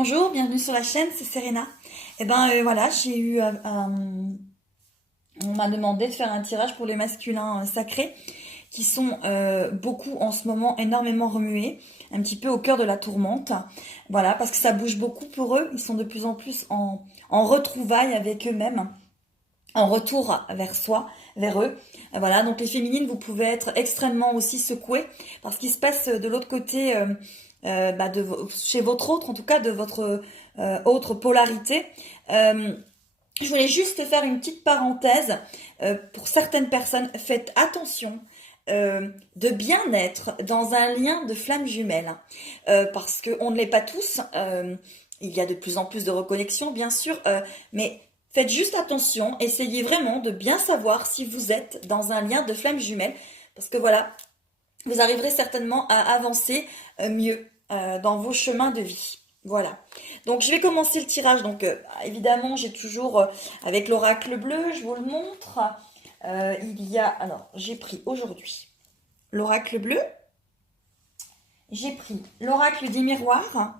Bonjour, bienvenue sur la chaîne, c'est Serena. Voilà, on m'a demandé de faire un tirage pour les masculins sacrés qui sont beaucoup en ce moment énormément remués, un petit peu au cœur de la tourmente. Voilà, parce que ça bouge beaucoup pour eux, ils sont de plus en plus en retrouvailles avec eux-mêmes, en retour vers soi, vers eux. Voilà, donc les féminines, vous pouvez être extrêmement aussi secouées parce qu'il se passe de l'autre côté, chez votre autre, en tout cas de votre autre polarité. Je voulais juste faire une petite parenthèse. Pour certaines personnes, faites attention de bien être dans un lien de flamme jumelle, parce qu'on ne l'est pas tous. Il y a de plus en plus de reconnexion, bien sûr, mais faites juste attention, essayez vraiment de bien savoir si vous êtes dans un lien de flamme jumelle, parce que voilà, vous arriverez certainement à avancer mieux dans vos chemins de vie. Voilà. Donc je vais commencer le tirage. Donc évidemment, j'ai toujours avec l'oracle bleu, je vous le montre. Alors j'ai pris aujourd'hui l'oracle bleu. J'ai pris l'oracle des miroirs.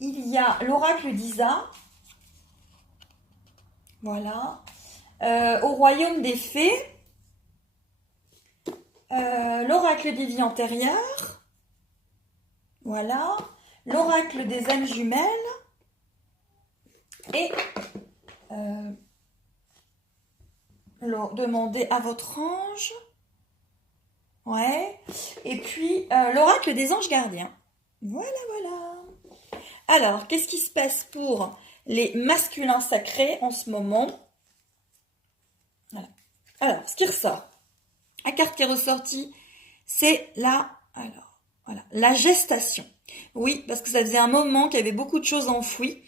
Il y a l'oracle d'Isa. Voilà. Au royaume des fées. L'oracle des vies antérieures. Voilà. L'oracle des âmes jumelles. Et demandez à votre ange. Ouais. Et puis l'oracle des anges gardiens. Voilà, voilà. Alors, qu'est-ce qui se passe pour les masculins sacrés en ce moment? Voilà. Alors, ce qui ressort. La carte qui est ressortie, c'est la gestation. Oui, parce que ça faisait un moment qu'il y avait beaucoup de choses enfouies.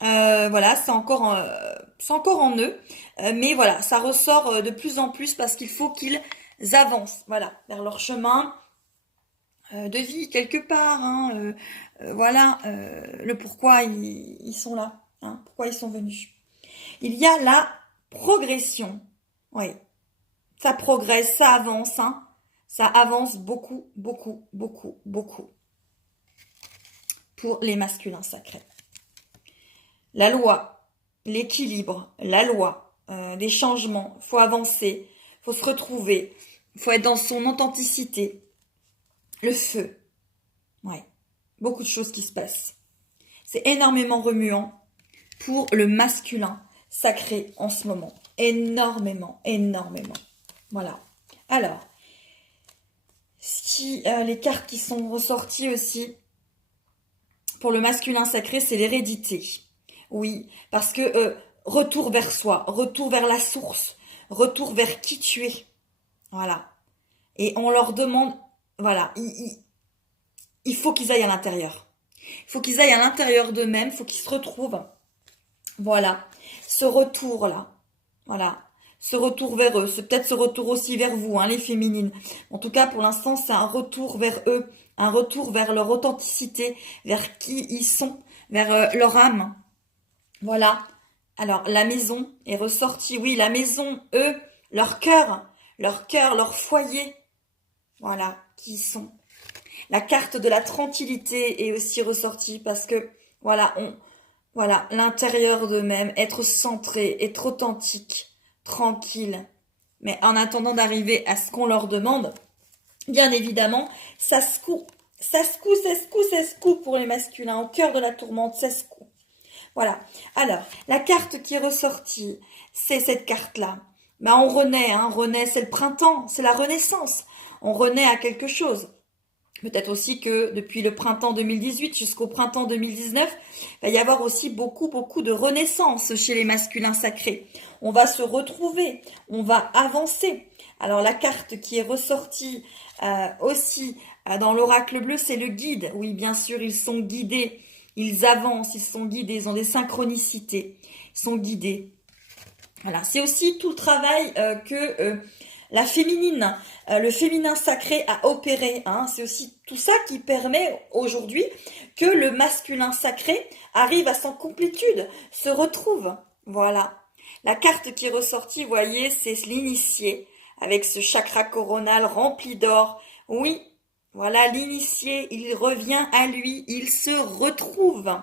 Voilà, c'est encore en eux. Mais voilà, ça ressort de plus en plus parce qu'il faut qu'ils avancent, voilà, vers leur chemin de vie quelque part. Voilà, le pourquoi ils sont là, hein, pourquoi ils sont venus. Il y a la progression. Oui, ça progresse, ça avance, hein. Ça avance beaucoup, beaucoup, beaucoup, beaucoup pour les masculins sacrés. La loi, l'équilibre, la loi, les changements, faut avancer, faut se retrouver, faut être dans son authenticité, le feu. Ouais, beaucoup de choses qui se passent. C'est énormément remuant pour le masculin sacré en ce moment. Énormément, énormément. Voilà. Alors, les cartes qui sont ressorties aussi pour le masculin sacré, c'est l'hérédité. Oui, parce que retour vers soi, retour vers la source, retour vers qui tu es. Voilà. Et on leur demande, voilà, il faut qu'ils aillent à l'intérieur. Il faut qu'ils aillent à l'intérieur d'eux-mêmes, il faut qu'ils se retrouvent. Voilà. Ce retour-là. Voilà. Ce retour vers eux. C'est peut-être ce retour aussi vers vous, hein, les féminines. En tout cas, pour l'instant, c'est un retour vers eux. Un retour vers leur authenticité, vers qui ils sont, vers leur âme. Voilà. Alors, la maison est ressortie. Oui, la maison, eux, leur cœur, leur foyer. Voilà, qui ils sont. La carte de la tranquillité est aussi ressortie parce que, voilà, l'intérieur d'eux-mêmes, être centré, être authentique, tranquille. Mais en attendant d'arriver à ce qu'on leur demande, bien évidemment, ça secoue pour les masculins, au cœur de la tourmente, ça secoue. Voilà. Alors, la carte qui est ressortie, c'est cette carte-là. On renaît, hein, c'est le printemps, c'est la renaissance. On renaît à quelque chose. Peut-être aussi que depuis le printemps 2018 jusqu'au printemps 2019, il va y avoir aussi beaucoup, beaucoup de renaissance chez les masculins sacrés. On va se retrouver, on va avancer. Alors la carte qui est ressortie aussi dans l'oracle bleu, c'est le guide. Oui, bien sûr, ils sont guidés, ils avancent, ils sont guidés, ils ont des synchronicités, ils sont guidés. Voilà, c'est aussi tout le travail que la féminine, le féminin sacré a opéré. Hein. C'est aussi tout ça qui permet aujourd'hui que le masculin sacré arrive à son complétude, se retrouve. Voilà. La carte qui est ressortie, vous voyez, c'est l'initié avec ce chakra coronal rempli d'or. Oui, Voilà, l'initié, il revient à lui, il se retrouve.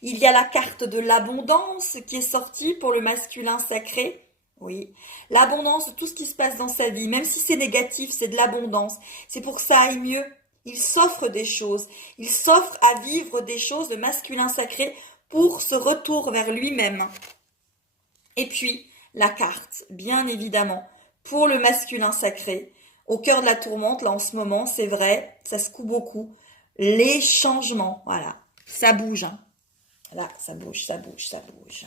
Il y a la carte de l'abondance qui est sortie pour le masculin sacré. Oui, l'abondance, tout ce qui se passe dans sa vie, même si c'est négatif, c'est de l'abondance. C'est pour que ça aille mieux. Il s'offre des choses. Il s'offre à vivre des choses, de masculin sacré, pour ce retour vers lui-même. Et puis, la carte, bien évidemment, pour le masculin sacré. Au cœur de la tourmente, là en ce moment, c'est vrai, ça secoue beaucoup. Les changements, voilà, ça bouge. Hein. Là, ça bouge, ça bouge, ça bouge.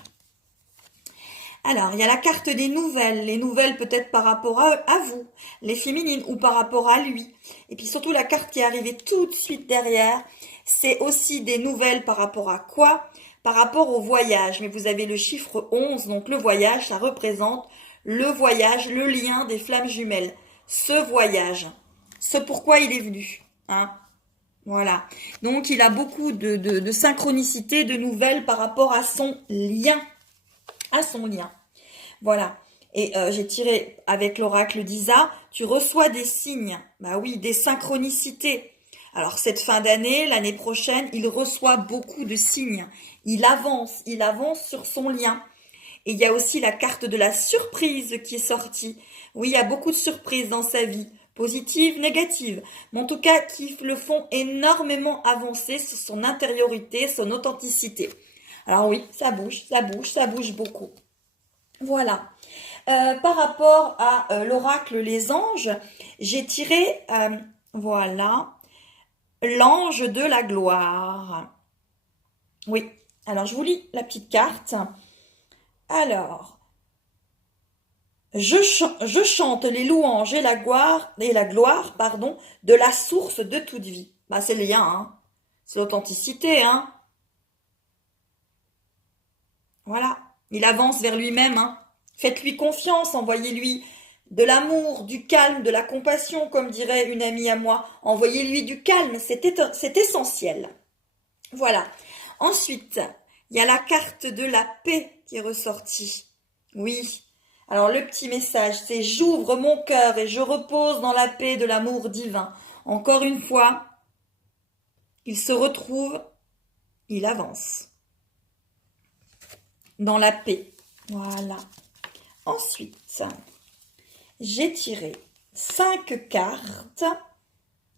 Alors, il y a la carte des nouvelles. Les nouvelles peut-être par rapport à vous, les féminines, ou par rapport à lui. Et puis surtout, la carte qui est arrivée tout de suite derrière, c'est aussi des nouvelles par rapport à quoi? Par rapport au voyage. Mais vous avez le chiffre 11, donc le voyage, ça représente le voyage, le lien des flammes jumelles. Ce voyage, ce pourquoi il est venu. Hein? Voilà. Donc, il a beaucoup de synchronicité, de nouvelles par rapport à son lien. À son lien. Voilà. Et j'ai tiré avec l'oracle d'Isa, tu reçois des signes. Bah oui, des synchronicités. Alors, cette fin d'année, l'année prochaine, il reçoit beaucoup de signes. Il avance sur son lien. Et il y a aussi la carte de la surprise qui est sortie. Oui, il y a beaucoup de surprises dans sa vie. Positives, négatives, mais en tout cas qui le font énormément avancer sur son intériorité, son authenticité. Alors oui, ça bouge, ça bouge, ça bouge beaucoup. Voilà. Par rapport à l'oracle Les Anges, j'ai tiré, voilà, l'ange de la gloire. Oui, alors je vous lis la petite carte. Alors, je chante les louanges et la gloire, pardon, de la source de toute vie. Bah, c'est le lien, hein. C'est l'authenticité, hein. Voilà. Il avance vers lui-même, hein. Faites-lui confiance, envoyez-lui de l'amour, du calme, de la compassion, comme dirait une amie à moi. Envoyez-lui du calme, c'est essentiel. Voilà. Ensuite, il y a la carte de la paix qui est ressortie. Oui. Alors le petit message, c'est j'ouvre mon cœur et je repose dans la paix de l'amour divin. Encore une fois, il se retrouve, il avance dans la paix. Voilà. Ensuite, j'ai tiré 5 cartes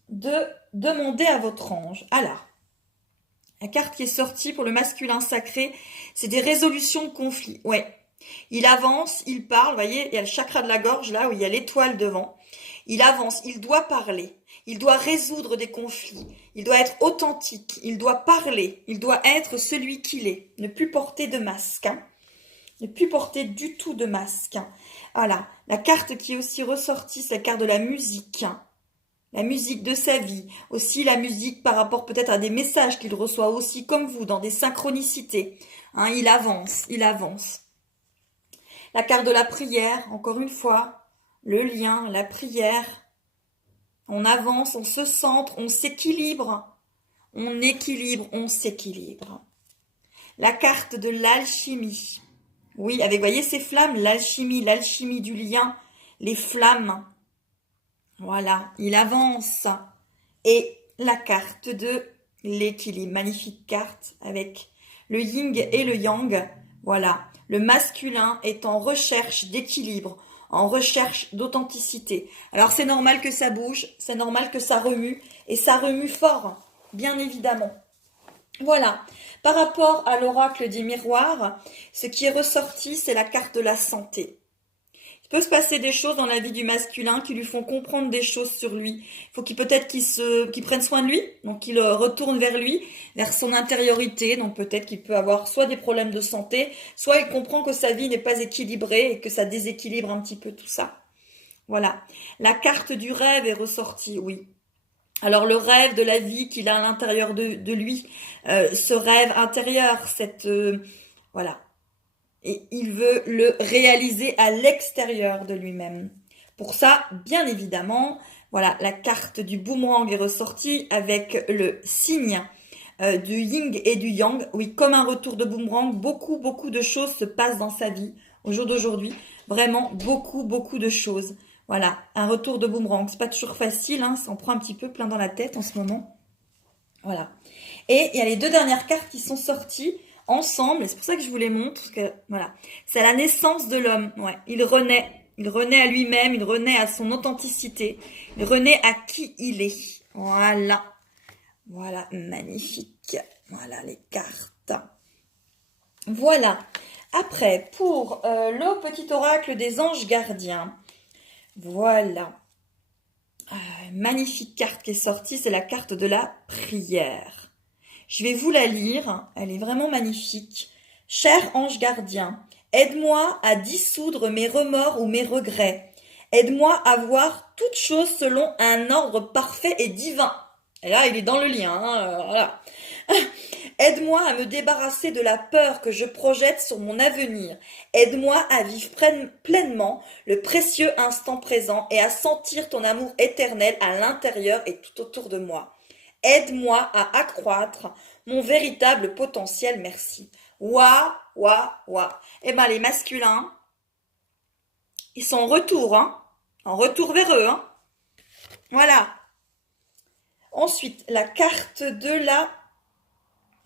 de demander à votre ange. Alors, la carte qui est sortie pour le masculin sacré, c'est des résolutions de conflits. Ouais. Il avance, il parle, vous voyez, il y a le chakra de la gorge là où il y a l'étoile devant. Il avance, il doit parler, il doit résoudre des conflits, il doit être authentique, il doit parler, il doit être celui qu'il est, ne plus porter de masque, hein. Ne plus porter du tout de masque. Hein. Voilà, la carte qui est aussi ressortie, c'est la carte de la musique, hein. La musique de sa vie, aussi la musique par rapport peut-être à des messages qu'il reçoit aussi comme vous, dans des synchronicités. Hein, il avance, il avance. La carte de la prière, encore une fois, le lien, la prière. On avance, on se centre, on s'équilibre. On équilibre, on s'équilibre. La carte de l'alchimie. Oui, avec, voyez ces flammes, l'alchimie du lien, les flammes. Voilà, il avance. Et la carte de l'équilibre, magnifique carte avec le yin et le yang. Voilà, le masculin est en recherche d'équilibre, en recherche d'authenticité. Alors c'est normal que ça bouge, c'est normal que ça remue, et ça remue fort, bien évidemment. Voilà, par rapport à l'oracle des miroirs, ce qui est ressorti, c'est la carte de la santé. Il peut se passer des choses dans la vie du masculin qui lui font comprendre des choses sur lui. Il faut qu'il prenne soin de lui, donc qu'il retourne vers lui, vers son intériorité. Donc peut-être qu'il peut avoir soit des problèmes de santé, soit il comprend que sa vie n'est pas équilibrée et que ça déséquilibre un petit peu tout ça. Voilà. La carte du rêve est ressortie, oui. Alors le rêve de la vie qu'il a à l'intérieur de lui, ce rêve intérieur, voilà. Et il veut le réaliser à l'extérieur de lui-même. Pour ça, bien évidemment, voilà, la carte du boomerang est ressortie avec le signe du yin et du yang. Oui, comme un retour de boomerang, beaucoup de choses se passent dans sa vie au jour d'aujourd'hui. Vraiment, beaucoup de choses. Voilà, un retour de boomerang. C'est pas toujours facile, hein, ça en prend un petit peu plein dans la tête en ce moment. Voilà. Et il y a les deux dernières cartes qui sont sorties ensemble. Et c'est pour ça que je vous les montre. Parce que, voilà. C'est la naissance de l'homme. Ouais. Il renaît. Il renaît à lui-même. Il renaît à son authenticité. Il renaît à qui il est. Voilà. Voilà. Magnifique. Voilà les cartes. Voilà. Après, pour le petit oracle des anges gardiens. Voilà. Magnifique carte qui est sortie. C'est la carte de la prière. Je vais vous la lire, elle est vraiment magnifique. Cher ange gardien, aide-moi à dissoudre mes remords ou mes regrets. Aide-moi à voir toutes choses selon un ordre parfait et divin. Et là, il est dans le lien, hein, voilà. Aide-moi à me débarrasser de la peur que je projette sur mon avenir. Aide-moi à vivre pleinement le précieux instant présent et à sentir ton amour éternel à l'intérieur et tout autour de moi. Aide-moi à accroître mon véritable potentiel, merci. Ouah, ouah, ouah. Eh ben, les masculins, ils sont en retour, hein. En retour vers eux, hein. Voilà. Ensuite, la carte de la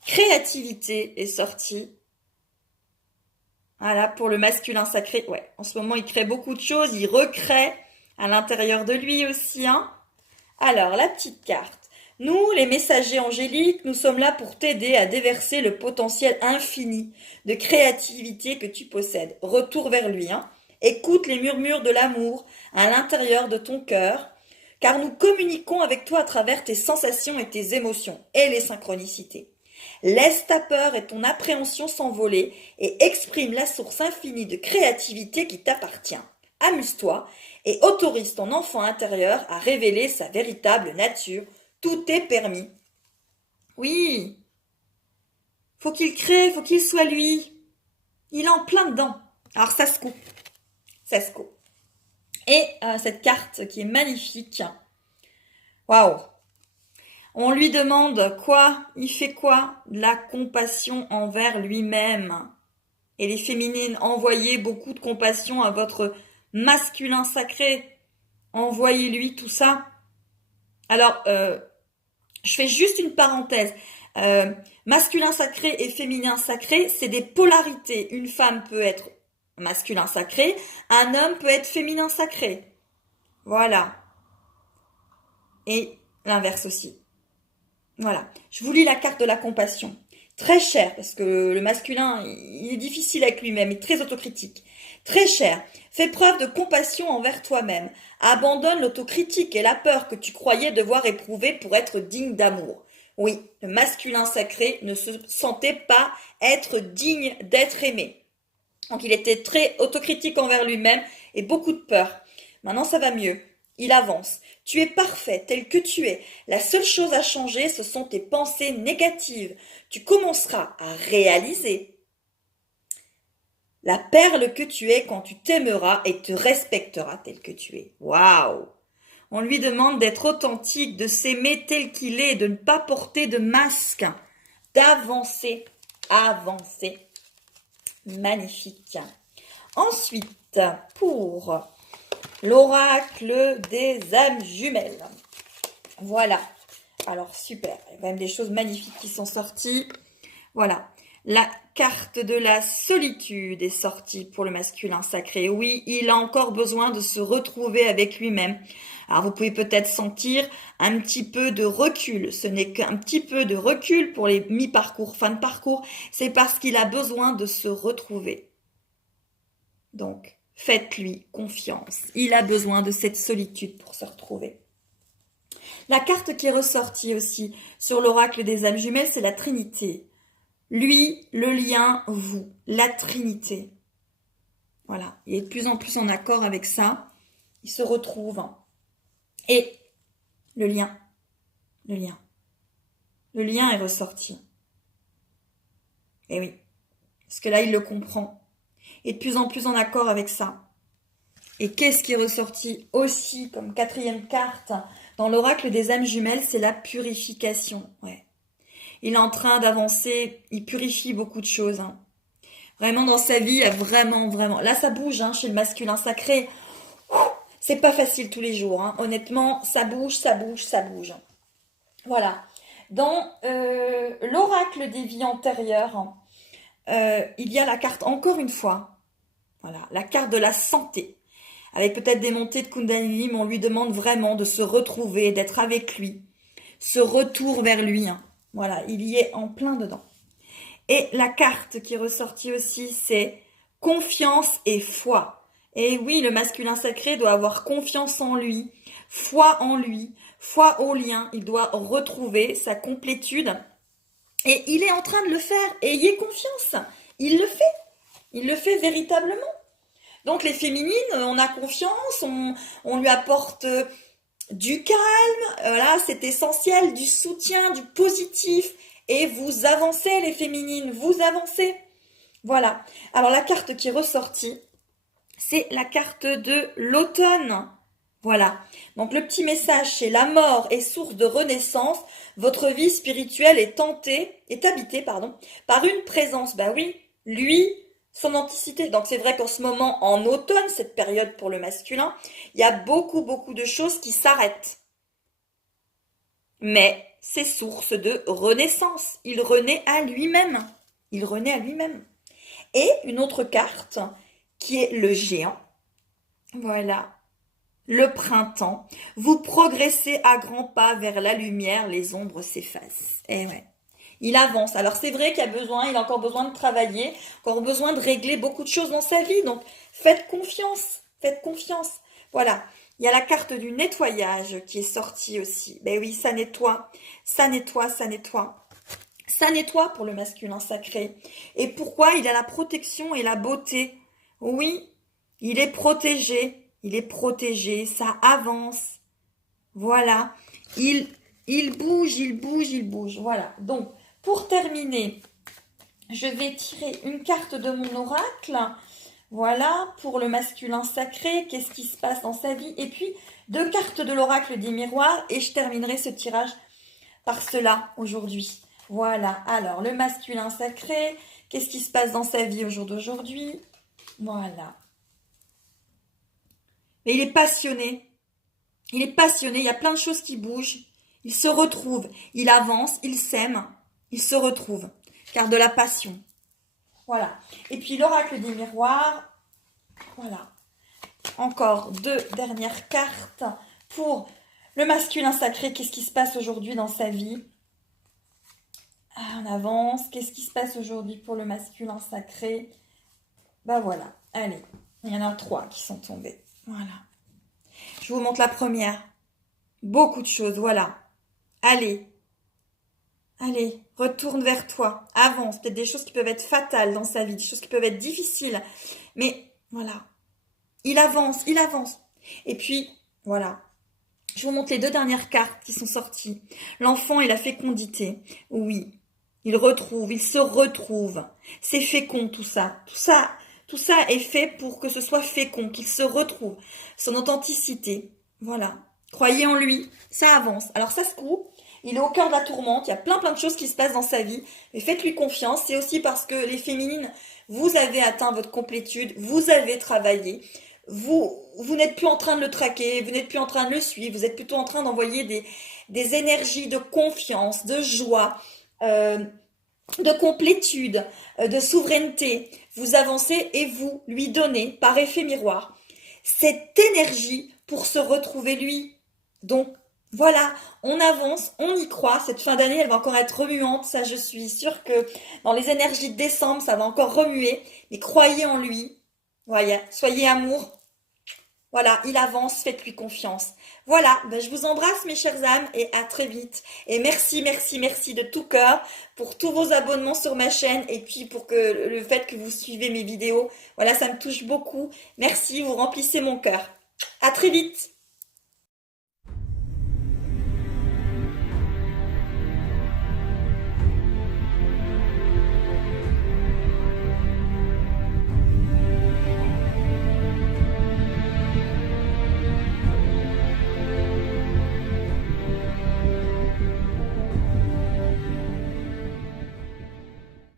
créativité est sortie. Voilà, pour le masculin sacré. Ouais, en ce moment, il crée beaucoup de choses. Il recrée à l'intérieur de lui aussi, hein. Alors, la petite carte. Nous, les messagers angéliques, nous sommes là pour t'aider à déverser le potentiel infini de créativité que tu possèdes. Retour vers lui, hein. Écoute les murmures de l'amour à l'intérieur de ton cœur, car nous communiquons avec toi à travers tes sensations et tes émotions et les synchronicités. Laisse ta peur et ton appréhension s'envoler et exprime la source infinie de créativité qui t'appartient. Amuse-toi et autorise ton enfant intérieur à révéler sa véritable nature. Tout est permis. Oui, faut qu'il crée, faut qu'il soit lui. Il est en plein dedans. Alors ça se coupe. Ça se coupe. Et cette carte qui est magnifique. Waouh. On lui demande quoi? Il fait quoi? De la compassion envers lui-même. Et les féminines, envoyez beaucoup de compassion à votre masculin sacré. Envoyez-lui tout ça. Alors, je fais juste une parenthèse. Masculin sacré et féminin sacré, c'est des polarités. Une femme peut être masculin sacré, un homme peut être féminin sacré. Voilà. Et l'inverse aussi. Voilà. Je vous lis la carte de la compassion. Très cher, parce que le masculin, il est difficile avec lui-même, il est très autocritique. Très cher, fais preuve de compassion envers toi-même. Abandonne l'autocritique et la peur que tu croyais devoir éprouver pour être digne d'amour. Oui, le masculin sacré ne se sentait pas être digne d'être aimé. Donc il était très autocritique envers lui-même et beaucoup de peur. Maintenant ça va mieux. Il avance. Tu es parfait tel que tu es. La seule chose à changer, ce sont tes pensées négatives. Tu commenceras à réaliser la perle que tu es quand tu t'aimeras et te respecteras tel que tu es. Waouh! On lui demande d'être authentique, de s'aimer tel qu'il est, de ne pas porter de masque, d'avancer, avancer. Magnifique. Ensuite, pour l'oracle des âmes jumelles. Voilà. Alors, super. Il y a quand même des choses magnifiques qui sont sorties. Voilà. La carte de la solitude est sortie pour le masculin sacré. Oui, il a encore besoin de se retrouver avec lui-même. Alors, vous pouvez peut-être sentir un petit peu de recul. Ce n'est qu'un petit peu de recul pour les mi-parcours, fin de parcours. C'est parce qu'il a besoin de se retrouver. Donc, faites-lui confiance. Il a besoin de cette solitude pour se retrouver. La carte qui est ressortie aussi sur l'oracle des âmes jumelles, c'est la Trinité. Lui, le lien, vous, la Trinité. Voilà, il est de plus en plus en accord avec ça. Il se retrouve. Et le lien. Le lien est ressorti. Et oui, parce que là, il le comprend. Et de plus en plus en accord avec ça. Et qu'est-ce qui est ressorti aussi comme quatrième carte dans l'oracle des âmes jumelles, c'est la purification. Ouais. Il est en train d'avancer, il purifie beaucoup de choses. Hein. Vraiment dans sa vie, vraiment. Là, ça bouge chez le masculin sacré. C'est pas facile tous les jours, hein. Honnêtement, ça bouge, ça bouge, ça bouge. Voilà. Dans l'oracle des vies antérieures, il y a la carte, encore une fois, voilà, la carte de la santé. Avec peut-être des montées de Kundalini, mais on lui demande vraiment de se retrouver, d'être avec lui. Ce retour vers lui, hein. Voilà, il y est en plein dedans. Et la carte qui est ressortie aussi, c'est confiance et foi. Et oui, le masculin sacré doit avoir confiance en lui, foi en lui, foi au lien. Il doit retrouver sa complétude. Et il est en train de le faire. Ayez confiance. Il le fait. Il le fait véritablement. Donc les féminines, on a confiance, on lui apporte du calme, voilà, c'est essentiel, du soutien, du positif. Et vous avancez les féminines, vous avancez. Voilà. Alors la carte qui est ressortie, c'est la carte de l'automne. Voilà. Donc le petit message, c'est la mort est source de renaissance. Votre vie spirituelle est habitée, par une présence. Bah oui, lui, son anticité. Donc c'est vrai qu'en ce moment, en automne, cette période pour le masculin, il y a beaucoup, beaucoup de choses qui s'arrêtent. Mais c'est source de renaissance. Il renaît à lui-même. Il renaît à lui-même. Et une autre carte qui est le géant. Voilà. Le printemps. Vous progressez à grands pas vers la lumière, les ombres s'effacent. Eh ouais. Il avance. Alors c'est vrai qu'il a encore besoin de travailler, encore besoin de régler beaucoup de choses dans sa vie. Donc faites confiance. Faites confiance. Voilà. Il y a la carte du nettoyage qui est sortie aussi. Ben oui, ça nettoie. Ça nettoie, ça nettoie. Ça nettoie pour le masculin sacré. Et pourquoi? Il a la protection et la beauté. Oui, il est protégé. Il est protégé, ça avance. Voilà. Il bouge, il bouge, il bouge. Voilà. Donc, pour terminer, je vais tirer une carte de mon oracle. Voilà, pour le masculin sacré, qu'est-ce qui se passe dans sa vie? Et puis, 2 cartes de l'oracle des miroirs. Et je terminerai ce tirage par cela aujourd'hui. Voilà. Alors, le masculin sacré, qu'est-ce qui se passe dans sa vie au jour d'aujourd'hui? Voilà. Mais il est passionné. Il est passionné. Il y a plein de choses qui bougent. Il se retrouve. Il avance. Il s'aime. Il se retrouve. Car de la passion. Voilà. Et puis l'oracle des miroirs. Voilà. Encore 2 dernières cartes pour le masculin sacré. Qu'est-ce qui se passe aujourd'hui dans sa vie? On avance. Qu'est-ce qui se passe aujourd'hui pour le masculin sacré? Ben voilà. Allez. Il y en a 3 qui sont tombés. Voilà. Je vous montre la première. Beaucoup de choses, voilà. Allez. Allez, retourne vers toi. Avance. Peut-être des choses qui peuvent être fatales dans sa vie, des choses qui peuvent être difficiles. Mais voilà. Il avance, il avance. Et puis, voilà. Je vous montre les 2 dernières cartes qui sont sorties. L'enfant et la fécondité. Oui. Il se retrouve. C'est fécond tout ça. Tout ça est fait pour que ce soit fécond, qu'il se retrouve. Son authenticité. Voilà. Croyez en lui. Ça avance. Alors ça se coupe. Il est au cœur de la tourmente. Il y a plein de choses qui se passent dans sa vie. Mais faites-lui confiance. C'est aussi parce que les féminines, vous avez atteint votre complétude. Vous avez travaillé. Vous n'êtes plus en train de le traquer. Vous n'êtes plus en train de le suivre. Vous êtes plutôt en train d'envoyer des énergies de confiance, de joie, de complétude, de souveraineté. Vous avancez et vous lui donnez, par effet miroir, cette énergie pour se retrouver lui. Donc, voilà, on avance, on y croit. Cette fin d'année, elle va encore être remuante. Ça, je suis sûre que dans les énergies de décembre, ça va encore remuer. Mais croyez en lui. Voyez, soyez amour. Voilà, il avance, faites-lui confiance. Voilà, je vous embrasse mes chères âmes et à très vite. Et merci de tout cœur pour tous vos abonnements sur ma chaîne et puis pour que le fait que vous suivez mes vidéos. Voilà, ça me touche beaucoup. Merci, vous remplissez mon cœur. À très vite.